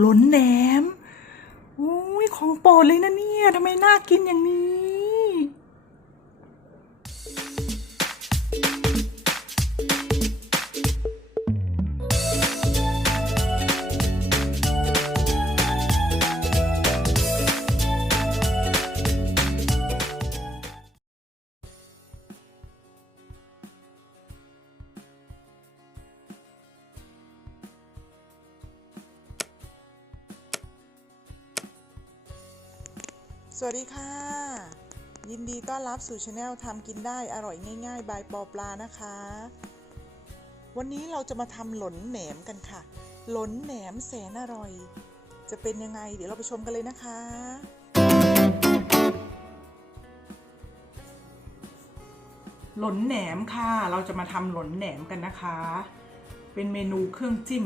หล้นแหนมอุ้ยของโปรดเลยนะเนี่ยทำไมน่ากินอย่างนี้ สวัสดีค่ะ ยินดีต้อนรับสู่ช anel ทำกินได้อร่อยง่ายๆ บายปอปลานะคะ วันนี้เราจะมาทำหลนแหนมกันค่ะ หลนแหนมแสนอร่อย จะเป็นยังไง เดี๋ยวเราไปชมกันเลยนะคะ หลนแหนมค่ะ เราจะมาทำหลนแหนมกันนะคะ เป็นเมนูเครื่องจิ้ม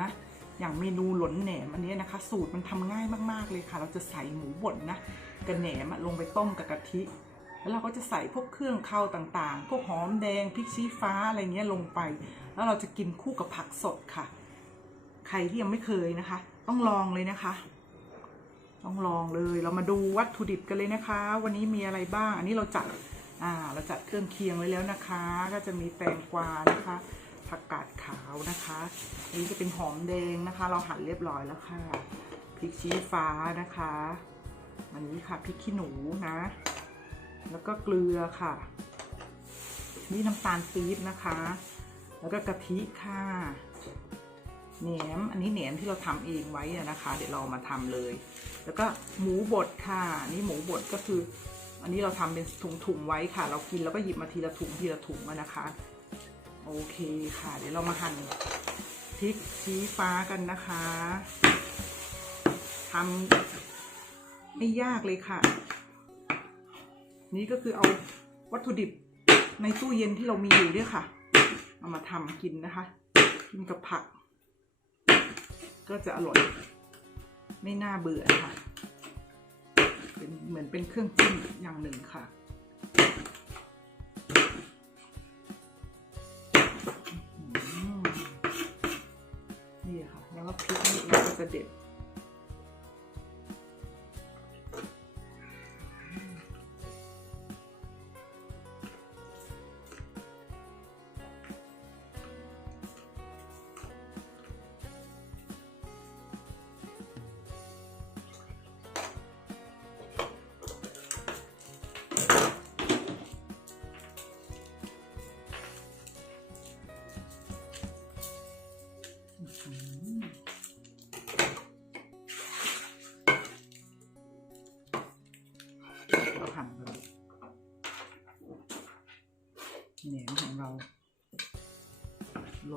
นะ อย่างเมนูหลนแหนมอันนี้นะคะ สูตรมันทำง่ายมากๆเลยค่ะ เราจะใส่หมูบดนะกับแหนมลงไปต้มกับกะทิ แล้วเราก็จะใส่พวกเครื่องเคาต่างๆ พวกหอมแดงพริกชี้ฟ้าอะไรเงี้ยลงไป แล้วเราจะกินคู่กับผักสดค่ะ ใครที่ยังไม่เคยนะคะ ต้องลองเลยนะคะ ต้องลองเลยเรามาดูวัตถุดิบกันเลยนะคะ วันนี้มีอะไรบ้าง อันนี้เราจัดอ่าเราจัดเครื่องเคียงไว้แล้วนะคะ ก็จะมีแตงกวานะคะ ผักกาดขาวนะคะอันนี้จะเป็นหอมแดงนะคะ เราหั่นเรียบร้อยแล้วค่ะพริกชี้ฟ้านะคะอันนี้ค่ะพริกขี้หนูนะ แล้วก็เกลือค่ะ นี่น้ำตาลปี๊บนะคะ แล้วก็กะทิค่ะแหนมอันนี้แหนมที่เราทำเองไว้นะคะ เดี๋ยวเรามาทำเลย แล้วก็หมูบดค่ะนี่หมูบดก็คือ อันนี้เราทำเป็นถุงๆไว้ค่ะ เรากินแล้วก็หยิบมาทีละถุงทีละถุงนะคะ โอเคค่ะ เดี๋ยวเรามาหั่นพริกชี้ฟ้ากันนะคะทำไม่ยากเลยค่ะ นี่ก็คือเอาวัตถุดิบในตู้เย็นที่เรามีอยู่เนี่ยค่ะ เอามาทำกินนะคะ กินกับผัก ก็จะอร่อย ไม่น่าเบื่อค่ะ เป็นเหมือนเป็นเครื่องจิ้มอย่างหนึ่งค่ะ นี่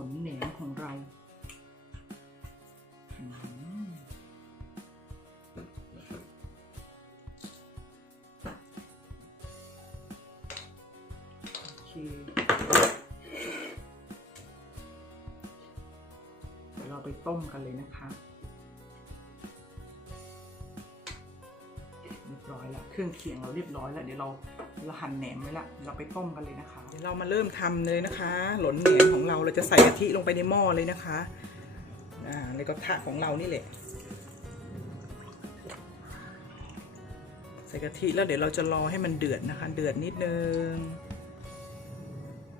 นแหนมของเราโอเคเดี๋ยวเราไปต้มกันเลยนะคะ ร้อยแล้วเครื่องเคียงเราเรียบร้อยแล้วเดี๋ยวเราเราหั่นแหนมไว้ละเราไปต้มกันเลยนะคะเดี๋ยวเรามาเริ่มทำเลยนะคะ หลนแหนมของเราเราจะใส่กะทิลงไปในหม้อเลยนะคะอ่าในกระทะของเรานี่แหละใส่กะทิแล้วเดี๋ยวเราจะรอให้มันเดือดนะคะ เดือดนิดนึง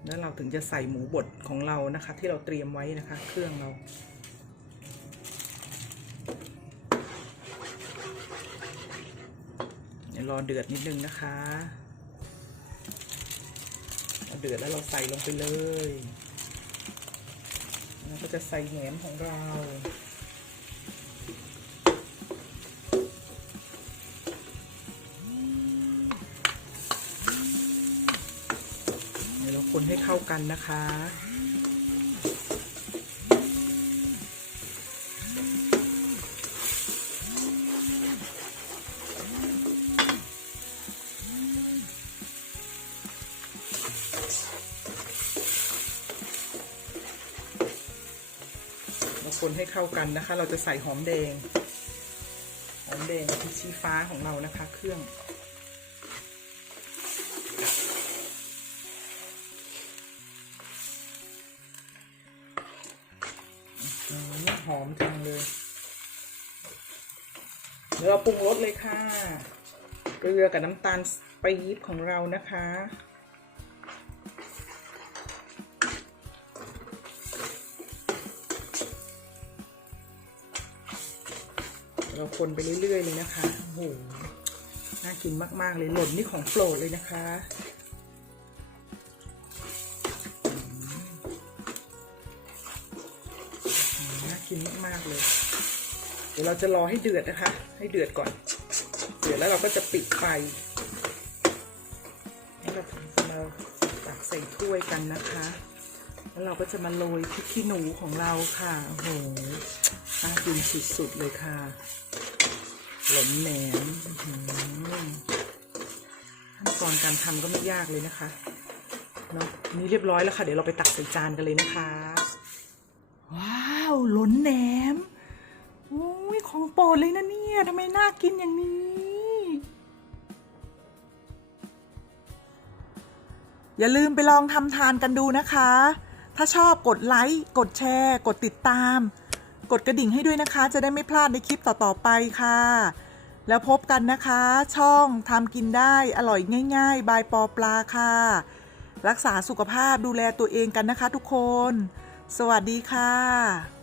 แล้วเราถึงจะใส่หมูบดของเรานะคะ ที่เราเตรียมไว้นะคะ เครื่องเรา ดี๋ยวรอเดือดนิดนึงนะคะเดือดแล้วเราใส่ลงไปเลยแล้วก็จะใส่แหนมของเราเดี๋ยวเราคนให้เข้ากันนะคะ คนให้เข้ากันนะคะ เราจะใส่หอมแดง หอมแดงพริกชี้ฟ้าของเรานะคะ เครื่อง หอมจังเลยเดี๋ยวเราปรุงรสเลยค่ะ เกลือกับน้ำตาลปี๊บของเรานะคะ เราคนไปเรื่อย ๆ เลยนะคะโอ้โหน่ากินมากๆเลยหล่นนี่ของโปรดเลยนะคะน่ากินมากๆเลย เดี๋ยวเราจะรอให้เดือดนะคะ ให้เดือดก่อน เดือดแล้วเราก็จะปิดไฟแล้วเราจะมาตักใส่ถ้วยกันนะคะ แล้วเราก็จะมาโรยพริกขี้หนูของเราค่ะโอ้โหน่ากินสุดๆเลยค่ะ หลนแหนมขั้นตอนการทำก็ไม่ยากเลยนะคะเนาะนี่เรียบร้อยแล้วค่ะ เดี๋ยวเราไปตักใส่จานกันเลยนะคะ ว้าวหลนแหนมอุ้ยของโปรดเลยนะเนี่ยทำไมน่ากินอย่างนี้อย่าลืมไปลองทำทานกันดูนะคะ ถ้าชอบกดไลค์ กดแชร์ กดติดตาม กดกระดิ่งให้ด้วยนะคะ จะได้ไม่พลาดในคลิปต่อๆไปค่ะ แล้วพบกันนะคะ ช่องทำกินได้อร่อยง่าย ๆ บายปอปลาค่ะ รักษาสุขภาพดูแลตัวเองกันนะคะทุกคน สวัสดีค่ะ